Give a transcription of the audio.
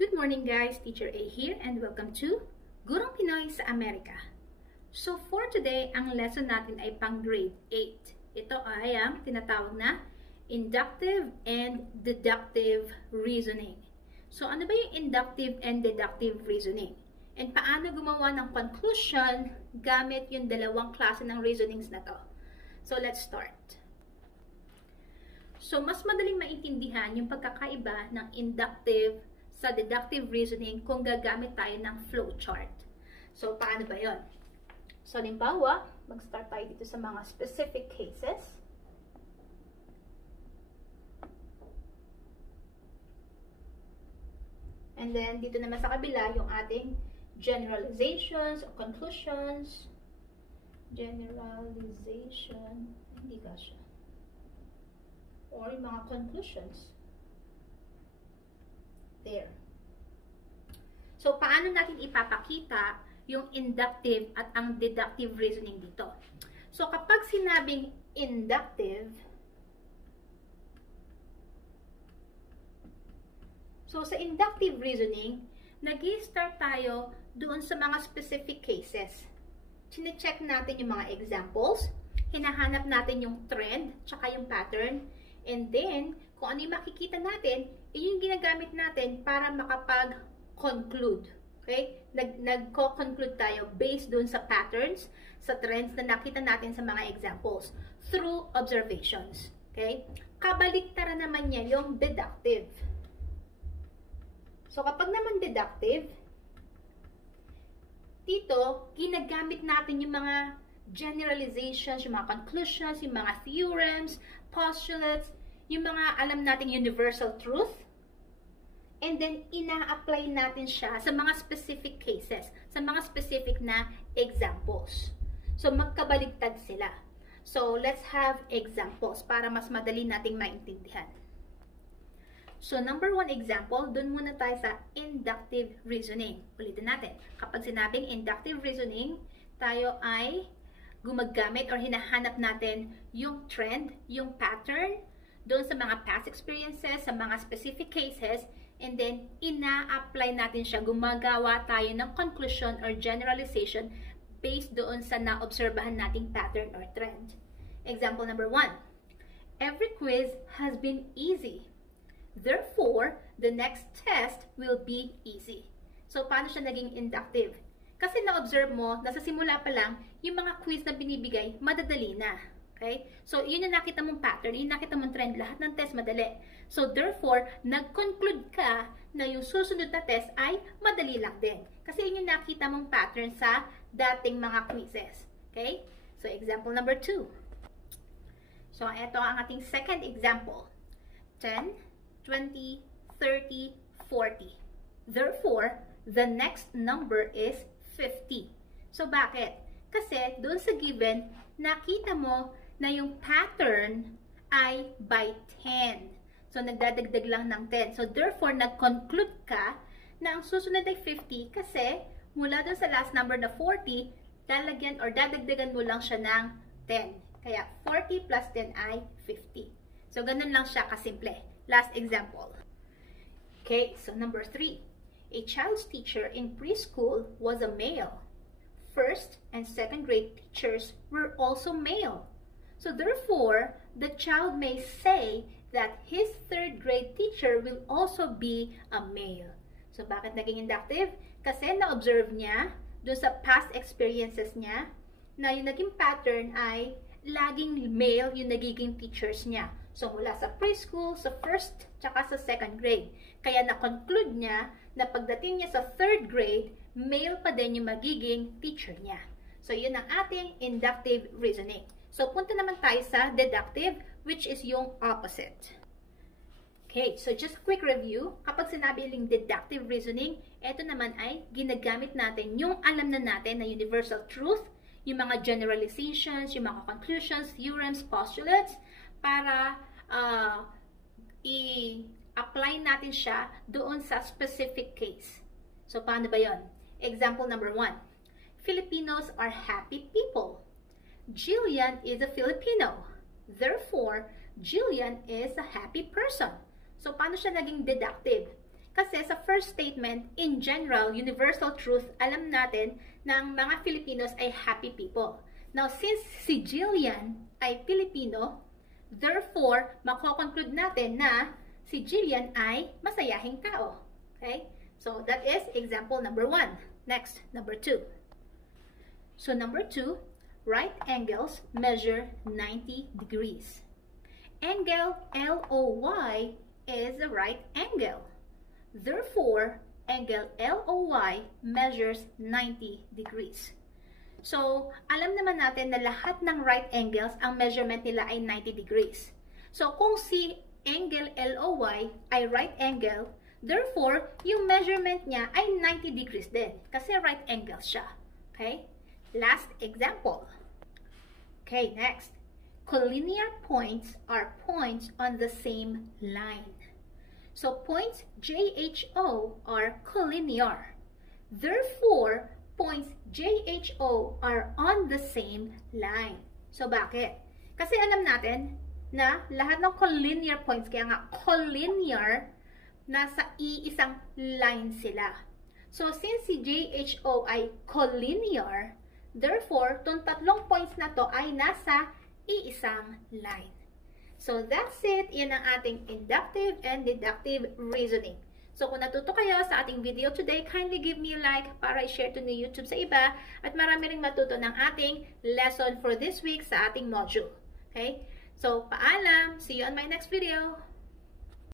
Good morning guys, Teacher A here and welcome to Gurong Pinoy sa Amerika. So for today, ang lesson natin ay pang grade 8. Ito ay ang tinatawag na inductive and deductive reasoning. So ano ba yung inductive and deductive reasoning? And paano gumawa ng conclusion gamit yung dalawang klase ng reasonings na to? So let's start. So mas madaling maintindihan yung pagkakaiba ng inductive sa deductive reasoning kung gagamit tayo ng flowchart. So, paano ba yun? So, halimbawa, mag-start tayo dito sa mga specific cases. And then, dito naman sa kabila, yung ating generalizations or conclusions. Generalization, hindi ka siya. Or yung mga conclusions. There. So, paano natin ipapakita yung inductive at ang deductive reasoning dito? So, kapag sinabing inductive, so sa inductive reasoning, nag-i-start tayo doon sa mga specific cases. Chine-check natin yung mga examples, hinahanap natin yung trend, tsaka yung pattern, and then, kung ano yung makikita natin, yung ginagamit natin para makapag-conclude. Okay? Nagko-conclude tayo based dun sa patterns, sa trends na nakita natin sa mga examples through observations. Okay? Kabaliktaran naman niya yung deductive. So, kapag naman deductive, dito, ginagamit natin yung mga generalizations, yung mga conclusions, yung mga theorems, postulates, yung mga alam nating universal truth, and then ina-apply natin siya sa mga specific cases, sa mga specific na examples. So, magkabaligtad sila. So, let's have examples para mas madali nating maintindihan. So, number one example, dun muna tayo sa inductive reasoning. Ulitin natin. Kapag sinabing inductive reasoning, tayo ay gumagamit or hinahanap natin yung trend, yung pattern, doon sa mga past experiences, sa mga specific cases, and then ina-apply natin siya, gumagawa tayo ng conclusion or generalization based doon sa na-obserbahan nating pattern or trend. Example number 1. Every quiz has been easy. Therefore, the next test will be easy. So, paano siya naging inductive? Kasi na-observe mo, nasa simula pa lang, yung mga quiz na binibigay, madadali na. Okay? So, yun yung nakita mong pattern, yun yung nakita mong trend, lahat ng test madali. So, therefore, nag-conclude ka na yung susunod na test ay madali lang din. Kasi yun yung nakita mong pattern sa dating mga quizzes. Okay? So, example number 2. So, ito ang ating second example. 10, 20, 30, 40. Therefore, the next number is 50. So, bakit? Kasi, doon sa given, nakita mo na yung pattern ay by 10. So, nagdadagdag lang ng 10. So, therefore, nag-conclude ka na ang susunod ay 50 kasi mula doon sa last number na 40, lalagyan or dadagdagan mo lang siya ng 10. Kaya, 40 plus 10 ay 50. So, ganun lang siya kasimple. Last example. Okay, so number 3. A child's teacher in preschool was a male. First and second grade teachers were also male. So therefore, the child may say that his third grade teacher will also be a male. So bakit naging inductive? Kasi na-observe niya doon sa past experiences niya na yung naging pattern ay laging male yung nagiging teachers niya. So mula sa preschool, sa first, tsaka sa second grade. Kaya na-conclude niya na pagdating niya sa third grade, male pa din yung magiging teacher niya. So yun ang ating inductive reasoning. So, punta naman tayo sa deductive, which is yung opposite. Okay, so just a quick review. Kapag sinabi yung deductive reasoning, ito naman ay ginagamit natin yung alam na natin na universal truth, yung mga generalizations, yung mga conclusions, theorems, postulates, para i-apply natin siya doon sa specific case. So, paano ba yon? Example number 1. Filipinos are happy people. Jillian is a Filipino. Therefore, Jillian is a happy person. So, paano siya naging deductive? Kasi sa first statement, in general, universal truth, alam natin na ang mga Filipinos ay happy people. Now, since si Jillian ay Filipino, therefore, mako-conclude natin na si Jillian ay masayahing tao. Okay? So, that is example number 1. Next, number 2. So, number 2, right angles measure 90 degrees. Angle LOY is a right angle. Therefore, angle LOY measures 90 degrees. So, alam naman natin na lahat ng right angles, ang measurement nila ay 90 degrees. So, kung si angle LOY ay right angle, therefore, yung measurement niya ay 90 degrees din. Kasi right angle siya. Okay? Last example. Okay, next. Collinear points are points on the same line. So, points JHO are collinear. Therefore, points JHO are on the same line. So, bakit? Kasi alam natin na lahat ng collinear points, kaya nga collinear, nasa iisang line sila. So, since si JHO ay collinear, therefore, itong tatlong points na to ay nasa iisang line. So, that's it. Yan ang ating inductive and deductive reasoning. So, kung natuto kayo sa ating video today, kindly give me a like para i-share to ni YouTube sa iba at marami ring matuto ng ating lesson for this week sa ating module. Okay? So, paalam! See you on my next video!